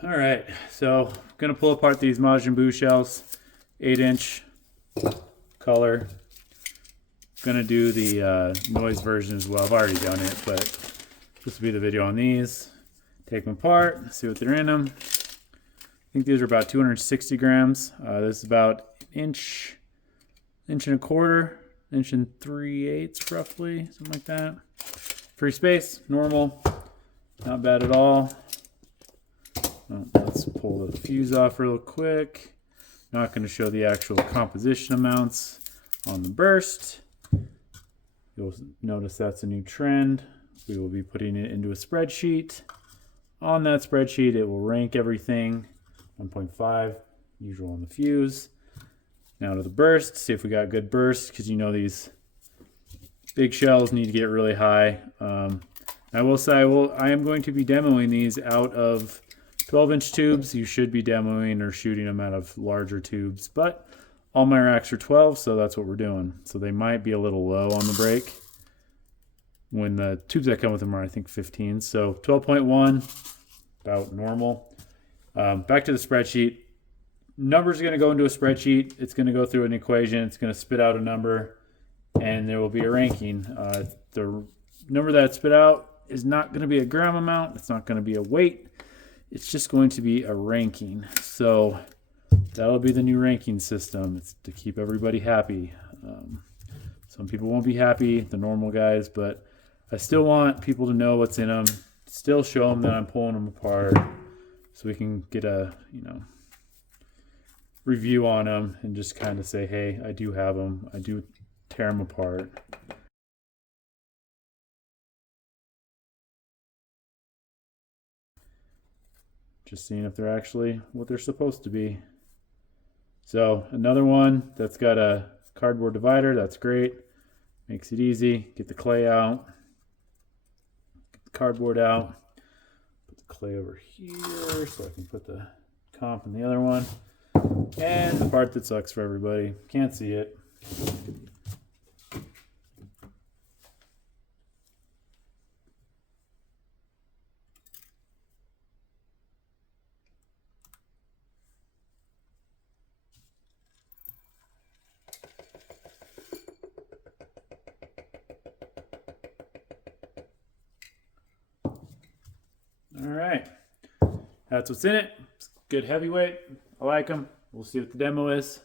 All right, so I'm gonna pull apart these Majin Buu shells, 8-inch color. Gonna do the noise version as well. I've already done it, but this will be the video on these. Take them apart, see what they're in them. I think these are about 260 grams. This is about inch and a quarter, inch and 3/8 roughly, something like that. Free space, normal, not bad at all. Let's pull the fuse off real quick. Not going to show the actual composition amounts on the burst. You'll notice that's a new trend. We will be putting it into a spreadsheet. On that spreadsheet, it will rank everything. 1.5, usual on the fuse. Now to the burst, see if we got good burst, because you know these big shells need to get really high. I will say I am going to be demoing these out of 12-inch tubes. You should be demoing or shooting them out of larger tubes, but all my racks are 12, so that's what we're doing. So they might be a little low on the break when the tubes that come with them are, I think, 15. So 12.1, about normal. Back to the spreadsheet. Numbers are going to go into a spreadsheet. It's going to go through an equation. It's going to spit out a number, and there will be a ranking. The number that spit out is not going to be a gram amount. It's not going to be a weight. It's just going to be a ranking. So that'll be the new ranking system. It's to keep everybody happy. Some people won't be happy, the normal guys, but I still want people to know what's in them. Still show them that I'm pulling them apart, so we can get a review on them and just kind of say, hey, I do have them. I do tear them apart. Just seeing if they're actually what they're supposed to be. So another one that's got a cardboard divider, that's great. Makes it easy. Get the clay out. Get the cardboard out. Put the clay over here so I can put the comp in the other one. And the part that sucks for everybody. Can't see it. All right, that's what's in it. It's good heavyweight. I like them. We'll see what the demo is.